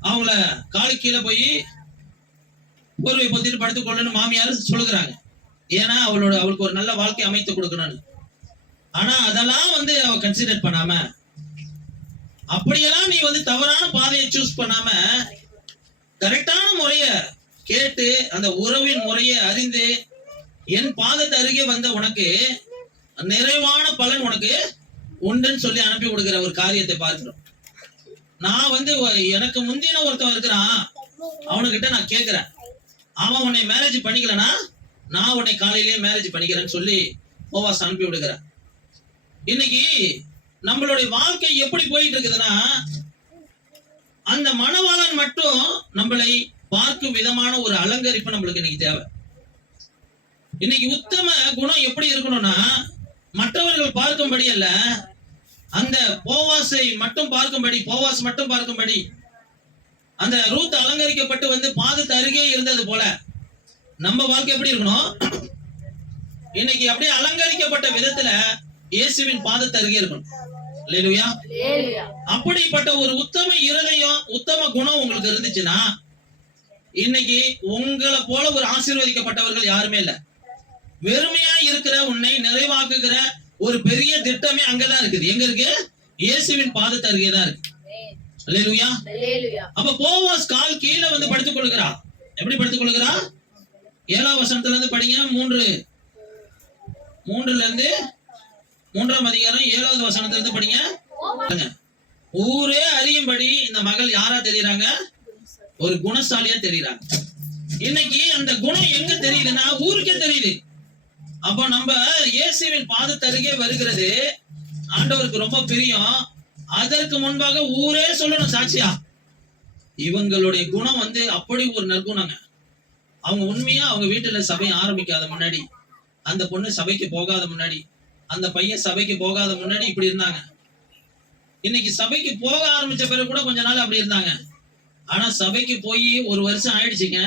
அவங்கள காலு கீழே போய் போர்வை பொத்திட்டு படுத்துக்கொள்ளுன்னு மாமியார் சொல்லுகிறாங்க. ஏன்னா அவளுக்கு ஒரு நல்ல வாழ்க்கை அமைத்து கொடுக்கணும்னு. ஆனா அதெல்லாம் அவ கன்சிடர் பண்ணாம, அப்படியெல்லாம் நீ தவறான பாதையை சூஸ் பண்ணாம கரெக்டான முறைய கேட்டு அந்த உறவின் முறையை அறிந்து என் பாதத்தை அருகே வந்த உனக்கு நிறைவான பலன் உனக்கு உண்டுன்னு சொல்லி அனுப்பி கொடுக்கிற ஒரு காரியத்தை பார்க்கிறோம். நான் எனக்கு முந்தின ஒருத்தன் இருக்கிறான், அவனுக்கிட்ட நான் கேட்கிறேன், அவன் உன்னை மேரேஜ் பண்ணிக்கலனா நான் உன்னை காலையிலேயே மேரேஜ் பண்ணிக்கிறேன்னு சொல்லி போவாஸ் அனுப்பி விடுகிறேன். இன்னைக்கு நம்மளுடைய வாழ்க்கை எப்படி போயிட்டு இருக்குதுன்னா, அந்த மணவாளன் மட்டும் நம்மளை பார்க்கும் விதமான ஒரு அலங்கரிப்பு நம்மளுக்கு இன்னைக்கு தேவை. இன்னைக்கு உத்தம குணம் எப்படி இருக்கணும்னா, மற்றவர்கள் பார்க்கும்படி அல்ல, அந்த போவாஸை மட்டும் பார்க்கும்படி, போவாஸ் மட்டும் பார்க்கும்படி. அந்த ரூத் அலங்கரிக்கப்பட்டு பாதத்து அருகே இருந்தது போல நம்ம வாழ்க்கை எப்படி இருக்கணும், இன்னைக்கு அப்படியே அலங்கரிக்கப்பட்ட விதத்துல இயேசுவின் பாதத்து அருகே இருக்கணும். அல்லேலூயா. அப்படிப்பட்ட ஒரு உத்தம இருதயம், உத்தம குணம் உங்களுக்கு இருந்துச்சுன்னா, இன்னைக்கு உங்களை போல ஒரு ஆசீர்வதிக்கப்பட்டவர்கள் யாருமே இல்ல. வெறுமையா இருக்கிற உன்னை நிறைவாக்குகிற ஒரு பெரிய திட்டமே அங்கதான் இருக்குது. எங்க இருக்கு? இயேசுவின் பாதத்து அருகே தான் இருக்கு. அல்லேலூயா. அப்ப போவாஸ் கால் கீழே படுத்துக் கொள்கிறா. எப்படி படுத்துக் கொள்கிறா? 7ஆம் வசனத்துல இருந்து படிங்க. 3ல இருந்து 3ஆம் அதிகாரம் 7வது வசனத்துல இருந்து படிங்க. ஊரே அறியும்படி இந்த மகள் யாரா தெரியுறாங்க? ஒரு குணசாலியா தெரியுறாங்க. இன்னைக்கு அந்த குணம் எங்க தெரியுதுன்னா ஊருக்கே தெரியுது. அப்ப நம்ம இயேசுவின் பாதத்து அருகே வருகிறது ஆண்டவருக்கு ரொம்ப பிரியம். அதற்கு முன்பாக ஊரே சொல்லணும் சாட்சியா, இவங்களுடைய குணம் அப்படி ஒரு நற்குணங்க. அவங்க உண்மையா அவங்க வீட்டுல சபையை ஆரம்பிக்காத முன்னாடி, அந்த பொண்ணு சபைக்கு போகாத முன்னாடி, அந்த பையன் சபைக்கு போகாத முன்னாடி இப்படி இருந்தாங்க. இன்னைக்கு சபைக்கு போக ஆரம்பிச்ச பிறகு கூட கொஞ்ச நாள் அப்படி இருந்தாங்க. ஆனா சபைக்கு போய் 1 வருஷம் ஆயிடுச்சுங்க.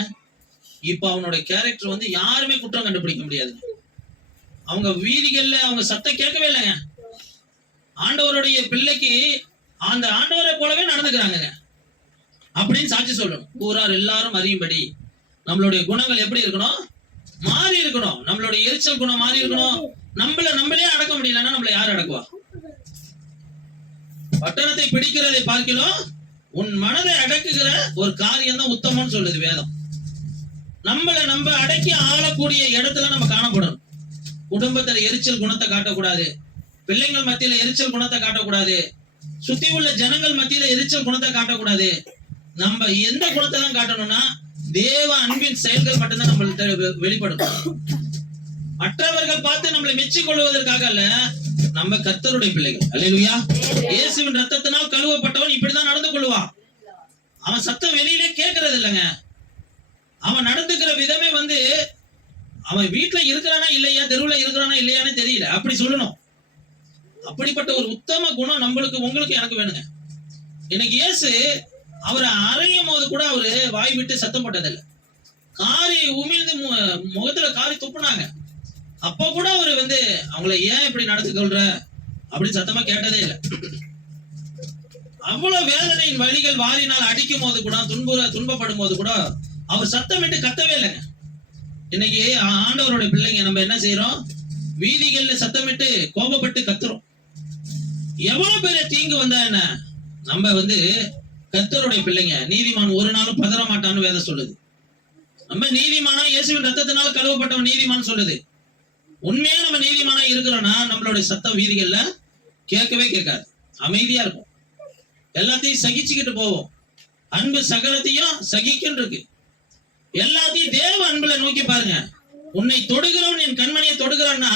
இப்ப அவனோட கேரக்டர் யாருமே குற்றம் கண்டுபிடிக்க முடியாது. அவங்க வீதிகள்ல அவங்க சத்தம் கேட்கவே இல்லைங்க. ஆண்டவருடைய பிள்ளைக்கு அந்த ஆண்டவரை போலவே நடந்துக்கிறாங்க அப்படின்னு சாட்சி சொல்லணும். ஊரார் எல்லாரும் அறியும்படி நம்மளுடைய குணங்கள் எப்படி இருக்கணும்? மாறி இருக்கணும். நம்மளுடைய எரிச்சல் குணம் மாறி இருக்கணும். நம்மளே அடக்க முடியலன்னா நம்மள யார் அடக்குவா? பட்டணத்தை பிடிக்கிறதை பார்க்கலாம், உன் மனதை அடக்குகிற ஒரு காரியம் தான் உத்தமம்னு சொல்லுது வேதம். நம்ம அடக்கி ஆளக்கூடிய இடத்துல நம்ம காணப்படணும். குடும்பத்துல எரிச்சல் குணத்தை காட்டக்கூடாது, பிள்ளைங்கள் மத்தியில எரிச்சல் குணத்தை காட்டக்கூடாது, சுத்தி உள்ள ஜனங்கள் மத்தியில எரிச்சல் குணத்தை காட்டக்கூடாது. நம்ம எந்த குணத்தை தான் காட்டணும்னா தேவ அன்பின் செயல்கள் மட்டும்தான் நம்மள்ட்ட வெளிப்படும். மற்றவர்கள் பார்த்து நம்மளை மெச்சிக் கொள்வதற்காக அல்ல, நம்ம கர்த்தருடைய பிள்ளைகள். அல்லேலூயா. இயேசுவின் ரத்தத்தினால் கழுவப்பட்டவன் இப்படிதான் நடந்து கொள்வான். அவன் சத்தம் வெளியிலே கேட்கறது இல்லைங்க. அவன் நடந்துக்கிற விதமே அவன் வீட்டுல இருக்கிறானா இல்லையா, தெருவுல இருக்கிறானா இல்லையான்னு தெரியல, அப்படி சொல்லணும். அப்படிப்பட்ட ஒரு உத்தம குணம் நம்மளுக்கு, உங்களுக்கு, எனக்கு வேணுங்க. இன்னைக்கு இயேசு அவரை அறையும் போது கூட அவரு வாய் விட்டு சத்தம் போட்டதில்லை. காரி உமிழ்ந்து முகத்துல காரி துப்புனாங்க. அப்ப கூட அவரு அவங்களை ஏன் இப்படி நடத்தி கொள்ற அப்படின்னு சத்தமா கேட்டதே இல்லை. அவ்வளவு வேதனையின் வழிகள் வாரினால் அடிக்கும் போது கூட துன்பப்படும் போது கூட அவர் சத்தமிட்டு கத்தவே இல்லைங்க. இன்னைக்கு ஆண்டவருடைய பிள்ளைங்க நம்ம என்ன செய்யறோம்? வீதிகள்ல சத்தமிட்டு கோபப்பட்டு கத்துறோம். எவ்வளவு பெரிய தீங்கு வந்தா என்ன? நம்ம கர்த்தருடைய பிள்ளைங்க. நீதிமான் ஒரு நாளும் பதற மாட்டான்னு வேதம் சொல்லுது. நம்ம நீதிமானா இயேசுவின் ரத்தத்தினால கழுவப்பட்டவன் நீதிமான் சொல்லுது. உண்மையா நம்ம நீதிமானா இருக்கிறோம்னா நம்மளுடைய சத்தம் வீதிகள்ல கேட்கவே கேட்காது. அமைதியா இருக்கும். எல்லாத்தையும் சகிச்சுக்கிட்டு போவோம். அன்பு சகலத்தையும் சகிக்கின்னு இருக்கு. எல்லாத்தையும் தேவ அன்புல நோக்கி பாருங்க. உன்னை தொடுகிறவன் என் கண்மணியை தொடுகிறான்னா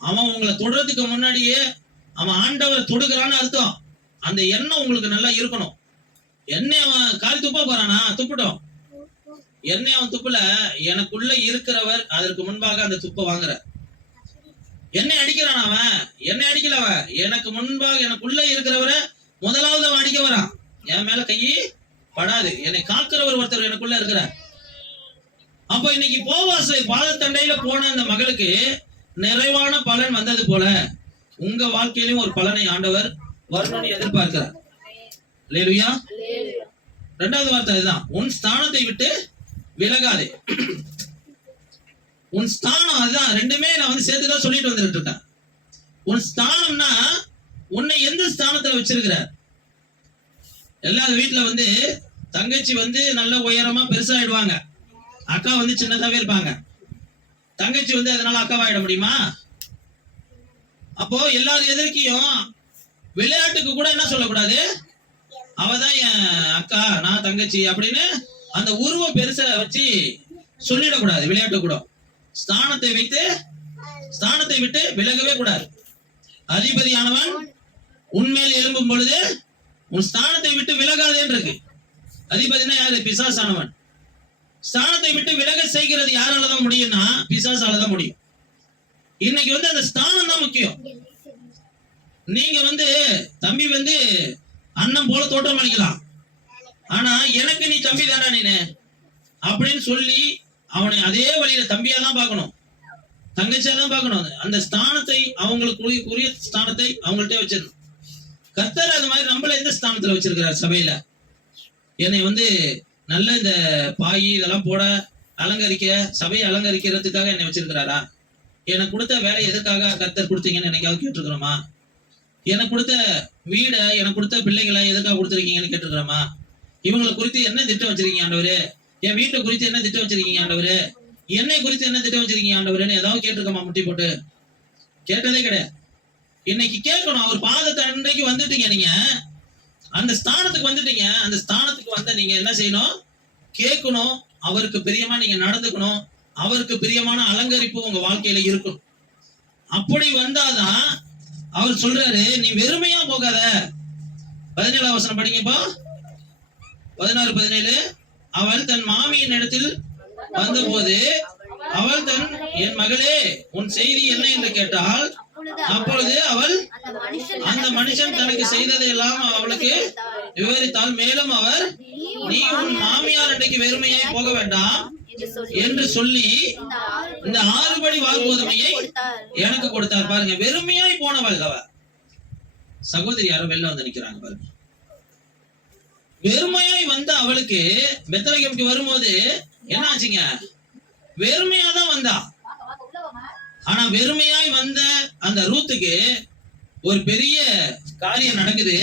அவன் உங்களை தொடுறதுக்கு முன்னாடியே அவன் ஆண்டவரை தொடுகிறான்னு அர்த்தம். அந்த எண்ணம் உங்களுக்கு நல்லா இருக்கணும். என்னை அவன் காரி துப்ப போறானா? துப்பட்டும். என்னை அவன் துப்புல, எனக்குள்ள இருக்கிறவர் அதற்கு முன்பாக அந்த துப்ப வாங்குற. என்னை அடிக்கிறான் அவன், என்னை அடிக்கல அவன், எனக்கு முன்பாக எனக்குள்ள இருக்கிறவரை முதலாவது அவன் அடிக்க வரான். என் மேல கையை படாது. என்னை காக்கிறவர் ஒருத்தர் எனக்குள்ள இருக்கிறார். அப்ப இன்னைக்கு போவாசு பாதத்தண்டையில போன அந்த மகளுக்கு நிறைவான பலன் வந்தது போல உங்க வாழ்க்கையிலும் ஒரு பலனை ஆண்டவர் வரணும்னு எதிர்பார்க்கிறார். அல்லேலூயா. இரண்டாவது வார்த்தை அதுதான், உன் ஸ்தானத்தை விட்டு விலகாதே. உன் ஸ்தானம் அதுதான். ரெண்டுமே நான் சேர்த்துதான் சொல்லிட்டு வந்துட்டு இருக்கேன். உன் ஸ்தானம்னா உன்னை எந்த ஸ்தானத்துல வச்சிருக்கிறார்? எல்லாரும் வீட்டுல தங்கச்சி நல்ல உயரமா பெருசாயிடுவாங்க, அக்கா சின்னதாவே இருப்பாங்க. தங்கச்சி அதனால அக்காவாயிட முடியுமா? அப்போ எல்லாரும் எதிர்க்கையும் விளையாட்டுக்கு கூட என்ன சொல்லக்கூடாது, அவதான் என் அக்கா நான் தங்கச்சி அப்படின்னு அந்த உருவம் பெருசா வச்சு சொல்லிடக்கூடாது. விளையாட்டு கூட ஸ்தானத்தை விட்டு விலகவே கூடாது. அதிபதியானவன் உன்மேல் எழும்பும் பொழுது உன் ஸ்தானத்தை விட்டு விலகாதேன்னு இருக்கு. அதிபதினா யாரு? பிசாசானவன். ஸ்தானத்தை விட்டு விலக செய்கிறது யாராலதான் முடியும்னா பிசாசாலதான் முடியும். இன்னைக்கு அந்த ஸ்தானம் தான் முக்கியம். நீங்க தம்பி அண்ணன் போல தோட்டம் அளிக்கலாம், ஆனா எனக்கு நீ தம்பி தாண்டா நீனு அப்படின்னு சொல்லி அவனை அதே வழியில தம்பியா தான் பார்க்கணும், தங்கச்சியா தான் பார்க்கணும். அந்த ஸ்தானத்தை அவங்களுக்கு உரிய ஸ்தானத்தை அவங்கள்ட்ட வச்சிடணும். கர்த்தர் அது மாதிரி நம்மள எந்த ஸ்தானத்துல வச்சிருக்கிறார்? சபையில என்னை நல்ல இந்த பாய் இதெல்லாம் போட அலங்கரிக்க, சபையை அலங்கரிக்கிறதுக்காக என்னை வச்சிருக்கிறாரா? எனக்கு கொடுத்த வேலை எதுக்காக கர்த்தர் கொடுத்தீங்கன்னு என்னைக்காவது கேட்டிருக்கிறோமா? எனக்கு கொடுத்த வீடை, எனக்கு கொடுத்த பிள்ளைகளை எதுக்காக கொடுத்துருக்கீங்கன்னு கேட்டிருக்கிறோமா? இவங்களை குறித்து என்ன திட்டம் வச்சிருக்கீங்க ஆண்டவரு? என் வீட்டை குறித்து என்ன திட்டம் வச்சிருக்கீங்க ஆண்டவரு? என்னை குறித்து என்ன திட்டம் வச்சிருக்கீங்க ஆண்டவருன்னு ஏதாவது கேட்டிருக்கோமா? முட்டி போட்டு கேட்டதே கிடையாது. இன்னைக்கு கேட்கணும். அவர் பாதத்தை அன்றைக்கு வந்துட்டீங்க, நீங்க அந்த ஸ்தானத்துக்கு வந்துட்டீங்க. அந்த ஸ்தானத்துக்கு நீங்க என்ன செய்யணும்? கேட்கணும். அவருக்கு பிரியமா நீங்க நடந்துக்கணும். அவருக்கு பிரியமான அலங்கரிப்பு உங்க வாழ்க்கையில இருக்கணும். அப்படி வந்தாதான் அவர் சொல்றாரு, நீ வெறுமையா போகாத. 17 வசனம் படிங்கப்பா. 16-17. அவள் தன் மாமியின் இடத்தில் வந்தபோது அவள் என் மகளே உன் செய்தி என்ன என்று கேட்டால், அப்பொழுது அவள் அந்த மனுஷன் தனக்கு செய்ததையெல்லாம் அவளுக்கு விவரித்தாள். மேலும் அவர், நீ உன் மாமியார் அன்றைக்கு வெறுமையாய் போக வேண்டாம் என்று சொல்லி இந்த 6 படி வாக்குவதமையை எனக்கு கொடுத்தார். பாருங்க, வெறுமையாய் போனவள் அவ. சகோதரி யாரோ வெளில நிக்கிறாங்க பாருங்க. வெறுமையாய் வந்த அவளுக்கு பெத்லகேமுக்கு வரும்போது என்ன ஆச்சுங்க? வெறுமையா தான் வந்தா. ஆனா வெறுமையாய் வந்த அந்த ரூத்துக்கு ஒரு பெரிய காரியம் நடக்குது.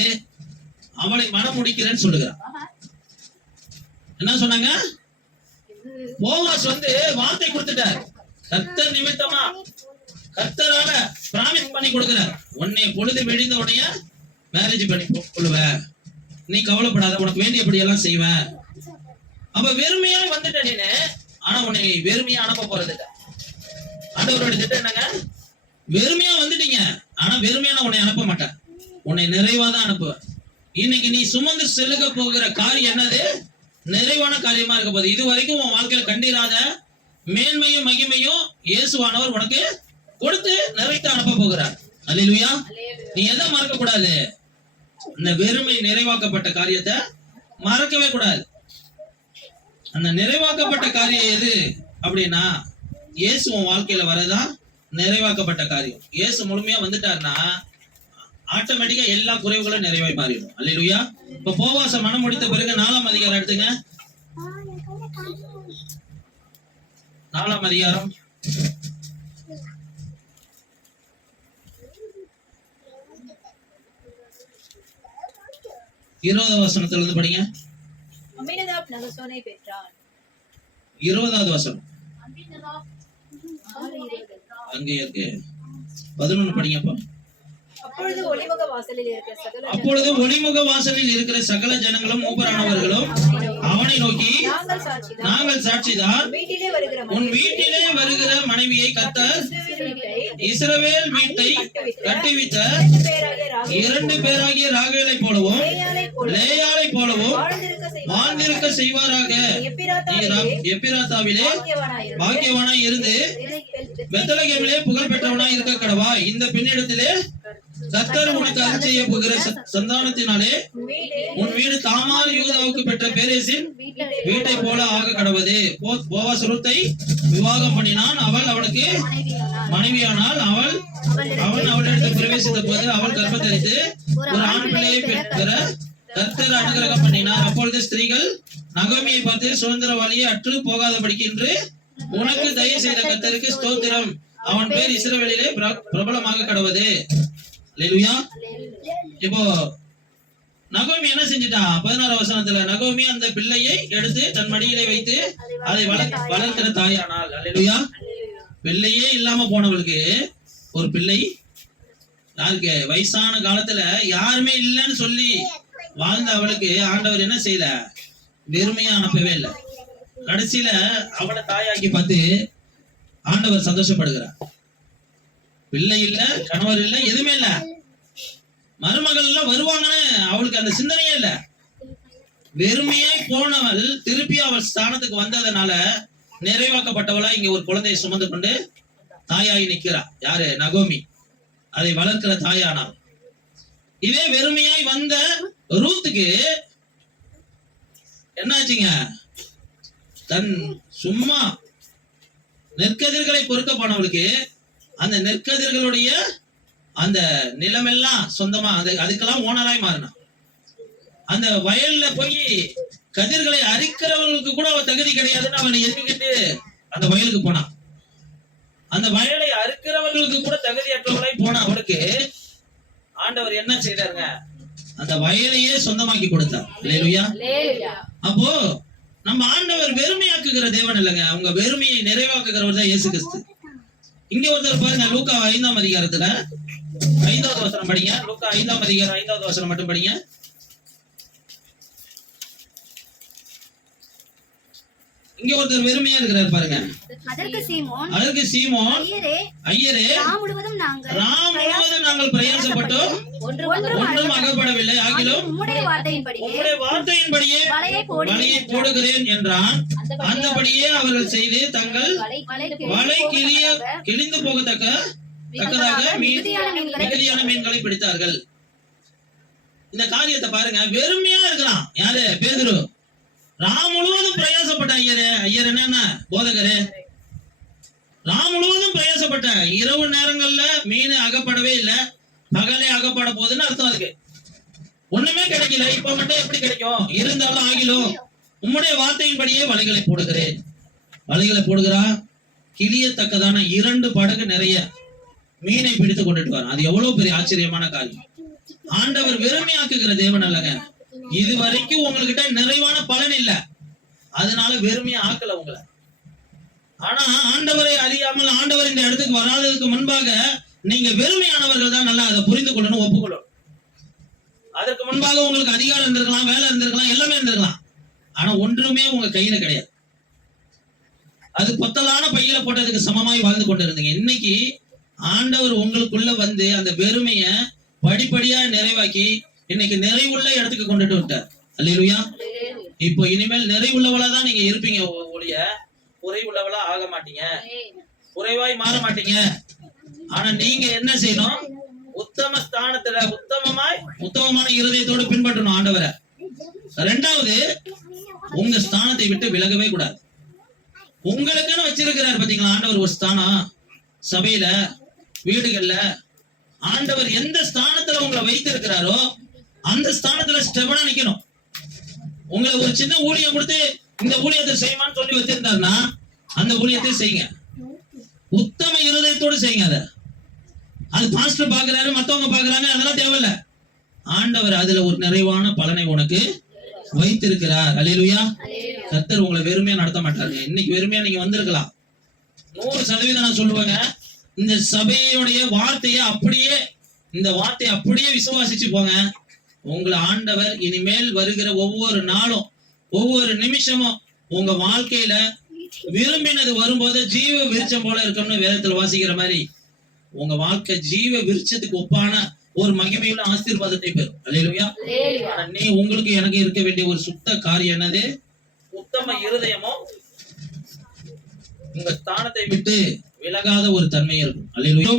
அவளை மனம் முடிக்கிறேன்னு சொல்லுகிறான். என்ன சொன்னாங்க? போவாஸ் வார்த்தை கொடுத்துட்டார். கர்த்தர் நிமித்தமா கர்த்தரால பிராமிஸ் பண்ணி கொடுக்கிறார். உன்னை பொழுது விழிந்த உடனே மேரேஜ் பண்ணி கொள்ளுவ, நீ கவலைப்படாத, உனக்கு வேண்டியபடி எல்லாம் செய்வேன். அப்ப வெறுமையா வந்துட்ட நீனு. ஆனா உன்னை வெறுமையா அனுப்ப போறது இல்ல. ஆண்டவரோட திட்டம் என்னங்க? வெறுமையா வந்துட்டீங்க, ஆனா வெறுமையான உன்னை அனுப்ப மாட்டேன், உன்னை நிறைவாதான் அனுப்புவேன். இன்னைக்கு நீ சுமந்து செலுக்க போகிற காரியம் என்னது? நிறைவான காரியமா இருக்க போகுது. இது வரைக்கும் உன் வாழ்க்கையில கண்டிராத மேன்மையும் மகிமையும் இயேசுவானவர் உனக்கு கொடுத்து நிறைத்து அனுப்ப போகிறார். அல்லேலூயா. நீ எதை மறக்க கூடாது? இந்த வெறுமை நிறைவாக்கப்பட்ட காரியத்தை மறக்கவே கூடாது. அந்த நிறைவாக்கப்பட்ட காரியம் எது அப்படின்னா, இயேசு உன் வாழ்க்கையில வரதான் நிறைவாக்கப்பட்ட காரியம். இயேசு முழுமையா வந்துட்டாருன்னா ஆட்டோமேட்டிக்கா எல்லா குறைவுகளும் நிறைவாய் மாறிடும். அல்லேலூயா. இப்ப போவாச மனம் முடித்த பிறகு 4ஆம் அதிகாரம் எடுத்துங்க. 4ஆம் அதிகாரம் 20வது வசனத்துல இருந்து படிங்க. அம்மினதாப் நகசோனை பெற்றான். 20வது வசனம் அங்கே இருக்கு. 11 படிங்கப்பா. அப்பொழுது ஒளிமுக வாசலில் இருக்கிற சகல அப்பொழுது ஒளிமுக வாசலில் இருக்கிற சகல ஜனங்களும் மூப்பரானவர்களும் அவனை நோக்கி, நாங்கள் சாட்சிதான், வீட்டிலே வருகிற உன் வீட்டிலே வருகிற மனைவியை கர்த்தர் இஸ்ரவேல் வீட்டை கட்டுவித்த 2 பேராகிய ராகேலை போலவும் லேயாளை போலவும் வாழ்ந்திருக்க செய்வாராக. எப்பிராத்தாவிலே பாக்கியவானாய் இருந்து பெத்லகேமிலே புகழ் பெற்றவனாய் இருக்க கடவா. இந்த பெண்ணிடத்திலே கர்த்தர் உனக்கு அருள் செய்ய போகிற சந்தானத்தினாலே உன் வீடு தாமார் யூதாவுக்கு பெற்ற பேரேசின் வீட்டை போல ஆக கடவது. போவாஸ் ரூத்தை விவாகம் பண்ணினான். அவள் அவனுக்கு மனைவியானால். அவன் அவளிடத்தில் பிரவேசித்த போது அவள் கர்ப்பத்தரித்து ஒரு ஆண் பிள்ளையை பெற்ற கர்த்தர் அனுகிரகம் பண்ணினார். அப்பொழுது ஸ்திரீகள் நகோமியை பார்த்து, சுதந்திரவாளியை அற்று போகாதபடிக்கு என்று உனக்கு தயவு செய்த கர்த்தருக்கு ஸ்தோத்திரம், அவன் பேர் இஸ்ரவேலிலே பிரபலமாக கடவது. அல்லேலூயா. இப்போ நகோமி என்ன செஞ்சிட்டா? 16 வசனத்துல நகோமி அந்த பிள்ளையை எடுத்து தன் மடியிலே வைத்து அதை வளர்க்கிற தாயானாள். அல்லேலூயா. பிள்ளையே இல்லாம போனவளுக்கு ஒரு பிள்ளை, யாருக்கு வயசான காலத்துல யாருமே இல்லைன்னு சொல்லி வாழ்ந்த அவளுக்கு ஆண்டவர் என்ன செய்யல? வெறுமையா அனுப்பவே இல்லை. கடைசியில அவளை தாயாக்கி பார்த்து ஆண்டவர் சந்தோஷப்படுகிறார். பிள்ளை இல்ல, கணவர் இல்ல, எதுவுமே இல்ல, மருமகள் எல்லாம் வருவாங்கன்னு அவளுக்கு அந்த சிந்தனையே இல்ல. வெறுமையாய் போனவள் திருப்பி அவள் ஸ்தானத்துக்கு வந்ததுனால நிறைவாக்கப்பட்டவளா இங்க ஒரு குழந்தையை சுமந்து கொண்டு தாயாகி நிக்கிறா. யாரு? நகோமி. அதை வளர்க்கிற தாயானா. இதே வெறுமையாய் வந்த ரூத்துக்கு என்னாச்சுங்க? தன் சும்மா நெற்கதிர்களை பொறுக்க போனவளுக்கு அந்த நெற்கதிர்களுடைய அந்த நிலமெல்லாம் சொந்தமா அதுக்கெல்லாம் ஓனராய் மாறினான். அந்த வயல்ல போய் கதிர்களை அரிக்கிறவர்களுக்கு கூட அவன் தகுதி கிடையாதுன்னு அவனை எண்ணிக்கிட்டு அந்த வயலுக்கு போனான். அந்த வயலை அறுக்கிறவர்களுக்கு கூட தகுதியற்றவர்களாய் போன அவனுக்கு ஆண்டவர் என்ன செய்தாருங்க? அந்த வயலையே சொந்தமாக்கி கொடுத்தார். அல்லேலூயா. அப்போ நம்ம ஆண்டவர் வெறுமையாக்குகிற தேவன் இல்லைங்க, அவங்க வெறுமையை நிறைவாக்குகிறவர் தான் இயேசு கிறிஸ்து. இங்க ஒருத்தர் பாருங்க, லூக்கா 5ஆம் அதிகாரத்துல 5வது வசனம் படிங்க. லூக்கா 5ஆம் அதிகாரம் 5வது வசனம் மட்டும் படிங்க. இங்க ஒருத்தர் வெறுமையா இருக்கிறார் பாருங்க. அதற்கு சீமோன், ஐயரே, ராம் முழுவதும் நாங்கள் பிரயாசப்பட்டோம், ஒன்றும் அகப்படவில்லை, ஆகிலும் உம்முடைய வார்த்தையின்படியே வலையை போடுகிறேன் என்றான். அந்தபடியே அவர்கள் செய்து தங்கள் வலை கிழிந்து போகத்தக்கதாக மிகுதியான மீன்களை பிடித்தார்கள். இந்த காரியத்தை பாருங்க. வெறுமையா இருக்கிறான். யாரு? பேதுரு. ராம் முழுவதும் பிரயாசப்பட்ட ஐயர் என்ன போதகரே, ராம் முழுவதும் பிரயாசப்பட்ட, இரவு நேரங்கள்ல மீன் அகப்படவே இல்லை, பகலே அகப்பட போகுதுன்னு அர்த்தம். அதுக்கு ஒண்ணுமே கிடைக்கல. இப்ப மட்டும் எப்படி கிடைக்கும்? இருந்தாலும் ஆகிலும் உம்முடைய வார்த்தையின்படியே வலைகளை போடுகிறேன். வலைகளை போடுகிறா. கிளியத்தக்கதான 2 படகு நிறைய மீனை பிடித்து கொண்டுட்டு வரான். அது எவ்வளவு பெரிய ஆச்சரியமான காரியம். ஆண்டவர் வெறுமையாக்குகிற தேவன் அல்லங்க. இது வரைக்கும் உங்ககிட்ட நிறைவான பலன் இல்ல, அதனால வெறுமையா ஆக்கல உங்களை. ஆனா ஆண்டவரை அறியாமல் ஆண்டவர் இந்த இடத்துக்கு வராததுக்கு முன்பாக நீங்க வெறுமையானவர்கள் தான். நல்லா அதை புரிந்து கொள்ளணும், ஒப்புக்கொள்ளணும். அதற்கு முன்பாக உங்களுக்கு அதிகாரம் இருந்திருக்கலாம், வேலை இருந்திருக்கலாம், எல்லாமே இருந்திருக்கலாம். ஆனா ஒன்றுமே உங்க கையில கிடையாது. அது பொத்தலான பையில போட்டதுக்கு சமமாய் வாழ்ந்து கொண்டு இருந்தீங்க. இன்னைக்கு ஆண்டவர் உங்களுக்குள்ள வந்து அந்த வெறுமைய படிப்படியா நிறைவாக்கி இன்னைக்கு நிறைவுள்ள இடத்துக்கு கொண்டுட்டு விட்டார். அல்லேலூயா. இப்போ இனிமேல் நிறைவுள்ளவளா தான் நீங்க இருப்பீங்க ஒழிய குறைவுள்ளவளா ஆக மாட்டீங்க, குறைவாய் மாற மாட்டீங்க. ஆனா நீங்க என்ன செய்யணும்? உத்தம ஸ்தானத்துல உத்தமமான இருதயத்தோடு பின்பற்றணும் ஆண்டவரை. 2வது, உங்க ஸ்தானத்தை விட்டு விலகவே கூடாது. உங்களுக்குன்னு வச்சிருக்கிறார் பாத்தீங்களா ஆண்டவர் ஒரு ஸ்தானம். சபையில, வீடுகள்ல, ஆண்டவர் எந்த ஸ்தானத்துல உங்களை வைத்திருக்கிறாரோ அந்த ஸ்தானத்துல ஸ்டெபனா நிக்கணும். உங்களை ஒரு சின்ன ஊழியம் கொடுத்து இந்த ஊழியத்தை செய்யுமான்னு சொல்லி வச்சிருந்தாருன்னா அந்த ஊழியத்தை செய்யுங்க. உத்தம இருதயத்தோடு செய்யுங்க. அது பாஸ்டர் பாக்குறாரு, மத்தவங்க பாக்குறாங்க, அதெல்லாம் தேவையில்ல. ஆண்டவர் அதுல ஒரு நிறைவான பலனை உனக்கு வைத்திருக்கிறார். அல்லேலூயா. கர்த்தர் உங்களை வெறுமையா நடத்த மாட்டாரு. இன்னைக்கு வெறுமையா நீங்க வந்திருக்கலாம். 100% நான் சொல்லுவேங்க, இந்த சபையுடைய வார்த்தையை அப்படியே, இந்த வார்த்தையை அப்படியே விசுவாசிச்சு போங்க. உங்களை ஆண்டவர் இனிமேல் வருகிற ஒவ்வொரு நாளும் ஒவ்வொரு நிமிஷமும் உங்க வாழ்க்கையில விரும்பினது வரும்போது ஜீவ விருட்சம் போல இருக்கும்னு வேதத்துல வாசிக்கிற மாதிரி உங்க வாழ்க்கை ஜீவ விருட்சத்துக்கு ஒப்பான ஒரு மகிமையுள்ள ஆசீர்வாதத்தை பெறும். அல்லேலூயா. ஆனா நீ உங்களுக்கு எனக்கு இருக்க வேண்டிய ஒரு சுத்த காரியம் என்னது? உத்தம இருதயமும் உங்க ஸ்தானத்தை விட்டு விலகாத ஒரு தன்மை இருக்கும். அல்லேலூயா.